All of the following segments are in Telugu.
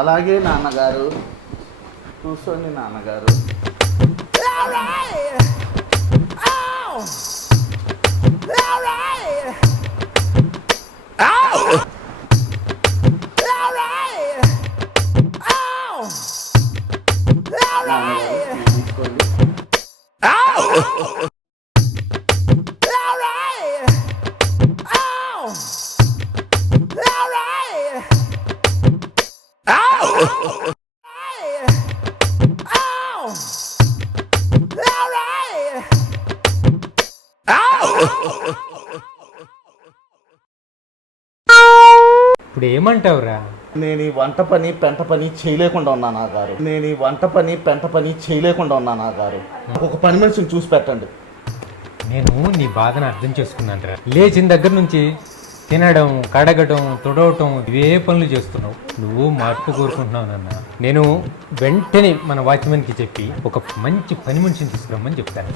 అలాగే నాన్నగారు, కూర్చోండి నాన్నగారు. ఇప్పుడు ఏమంటావురా? నేను ఈ వంట పని పెంట పని చేయలేకుండా ఉన్నాను గారు. ఒక పని మనిషిని చూసి పెట్టండి. నేను నీ బాధను అర్థం చేసుకున్నాను రా. లేచిన దగ్గర నుంచి తినడం, కడగడం, తుడవటం ఇవే పనులు చేస్తున్నావు. నువ్వు మార్పు కోరుకుంటున్నావు నాన్న. నేను వెంటనే మన వాచ్మెన్కి చెప్పి ఒక మంచి పని మనిషిని తీసుకురమ్మని చెప్తాను.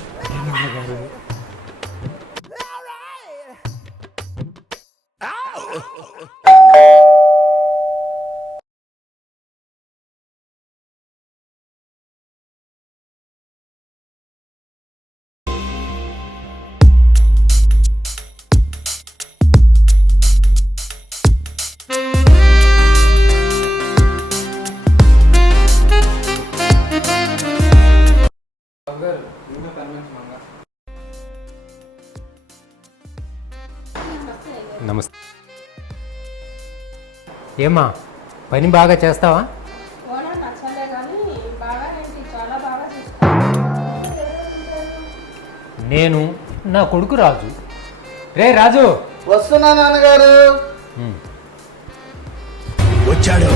నమస్తే. ఏమా పని బాగా చేస్తావా? నేను నా కొడుకు రాజు. రే రాజు. వస్తున్నా నాన్నగారు. వచ్చాడు.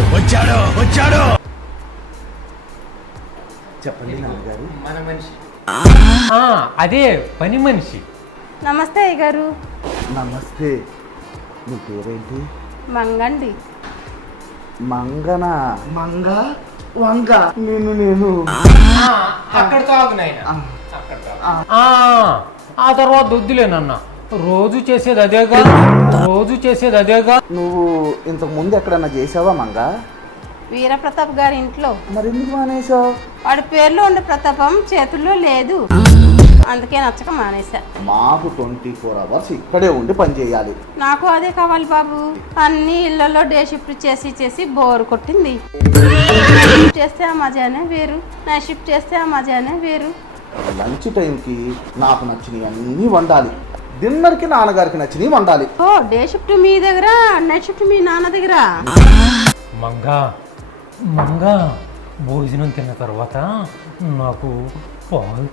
చెప్పండి నాన్నగారు. మన మనిషి, అదే పని మనిషి. నమస్తే అయ్య గారు. నమస్తే. నీ పేరేంటి? మంగండి. మంగనా? వంగ. నేను అక్కడితో ఆగు నాయనా. ఆ తర్వాత వద్దులేనన్నా. రోజు చేసేది అదేగా. నువ్వు ఇంతకు ముందు ఎక్కడన్నా చేసావా మంగ? వీరప్రతాప్ గారి ఇంట్లో. మరి ఎందుకు మానేసావు? వాడి పేర్లో ఉండే ప్రతాపం చేతుల్లో లేదు, అందుకే నచ్చక మానేసా. మాకు 24 hours ఇక్కడే ఉండి పని చేయాలి. నాకు అదే కావాలి బాబు. అన్ని ఇళ్లలో డే షిఫ్ట్ చేసి బోర్ కొట్టింది. చేస్తే ఆ మజానే వేరు, నైట్ షిఫ్ట్ చేస్తే ఆ మజానే వేరు. లంచ్ టైంకి నాకు నచ్చినవి అన్నీ వండాలి, డిన్నర్కి నాన్నగారికి నచ్చినవి వండాలి. ఓ, డే షిఫ్ట్ మీ దగ్గర, నైట్ షిఫ్ట్ మీ నాన్న దగ్గర. మంగా భోజనం తిన్న తర్వాత నాకు పాలు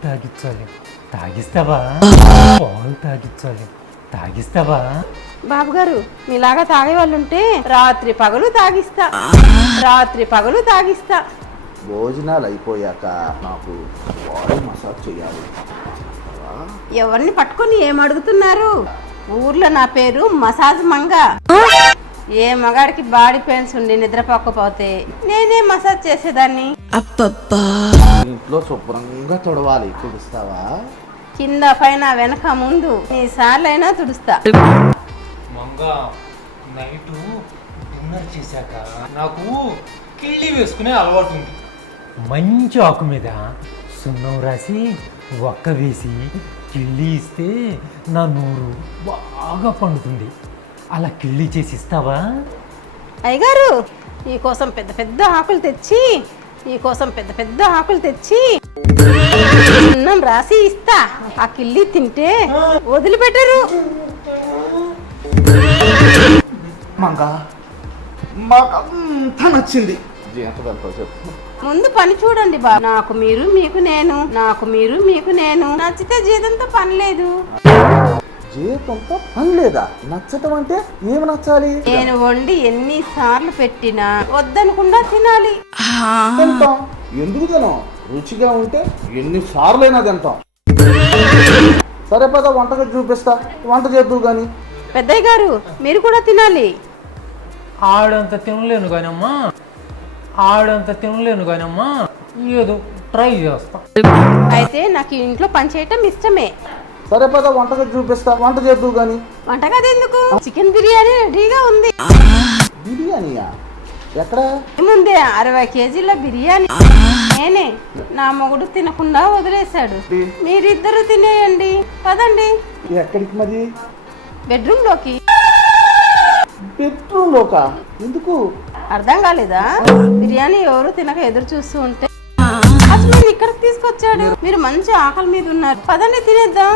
తాగిస్తావా? బాబు గారు, మీలాగా తాగే వాళ్ళు ఉంటే రాత్రి పగలు తాగిస్తా. భోజనాలు అయిపోయాక నాకు బాడీ మసాజ్ చేయాలి. ఎవరిని పట్టుకొని ఏమడుగుతున్నారు? ఊర్లో నా పేరు మసాజ్ మంగ. ఏ మగాడికి బాడీ పెయిన్స్ ఉండి నిద్రపోకపోతే నేనే మసాజ్ చేసేదాన్ని. ఇంట్లో శుభ్రంగా తుడవాలి. తుడుస్తావా? కింద పైన వెనక ముందు నీ సార్లైనా తుడుస్తా. నైట్ డిన్నర్ చేశాక నాకు కిళ్ళి వేసుకునే అలవాటు ఉంది. మంచి ఆకు మీద సున్నం రాసి ఒక్క వేసి కిళ్ళి ఇస్తే నా నోరు బాగా పండుతుంది. అలా కిళ్ళి చేసి ఇస్తావా? అయ్యగారు, నీకోసం పెద్ద పెద్ద ఆకులు తెచ్చి సున్నం రాసి ఇస్తా. ఆ కిళ్ళి తింటే వదిలిపెట్టరు. మంగా మాకంతా నచ్చింది. చెప్పు. ముందు పని చూడండి బాబు. నాకు మీరు మీకు నేను నచ్చితే జీతంతో పని లేదు. జీతంతో పని లేదా? నచ్చటం అంటే ఏమి నచ్చాలి? నేను వండి ఎన్నిసార్లు పెట్టినా వద్దనకుండా తినాలి. తింటాం. ఎందుకు తినం? రుచిగా ఉంటే ఎన్నిసార్లైనా తింటాం. సరే పద, వంటగది చూపిస్తా, వంట చేద్దువు గాని. పెద్దయ్య గారు, మీరు కూడా తినాలి. ఆడంత తినలేను కానమ్మా, ఏదో ట్రై చేస్తా. అయితే నాకు ఇంట్లో పని చేయటం ఇష్టమే. సరే పద వంటగది చూపిస్తా, వంట చేద్దు కానీ. వంటగది ఎందుకు? చికెన్ బిర్యానీ రెడీగా ఉంది. బిర్యానీయా? ఎక్కడ? ముందే 60 కేజీల బిర్యానీ. నేనే, నా మొగుడు తినకుండా వదిలేశాడు. మీరిద్దరు తినేయండి. పదండి. ఎక్కడికి మరి? బెడ్రూమ్ లోకి. బెడ్రూమ్ లోకా? ఎందుకు? అర్థం కాలేదా? బిర్యానీ ఎవరు తినక ఎదురు చూస్తూ ఉంటే అసలు నేను ఇక్కడికి తీసుకొచ్చాడు. మీరు మంచి ఆకలి మీద ఉన్నారు. పదండి తినేద్దాం.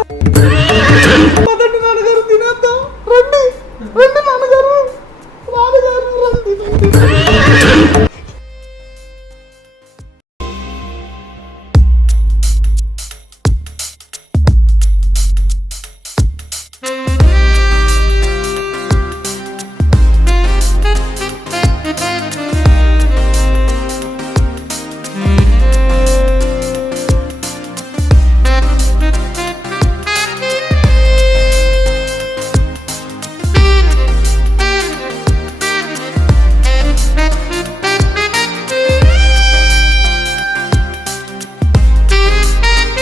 పదండి నాన్నగారు, తినేద్దాం. రండి రండి నాన్నగారు.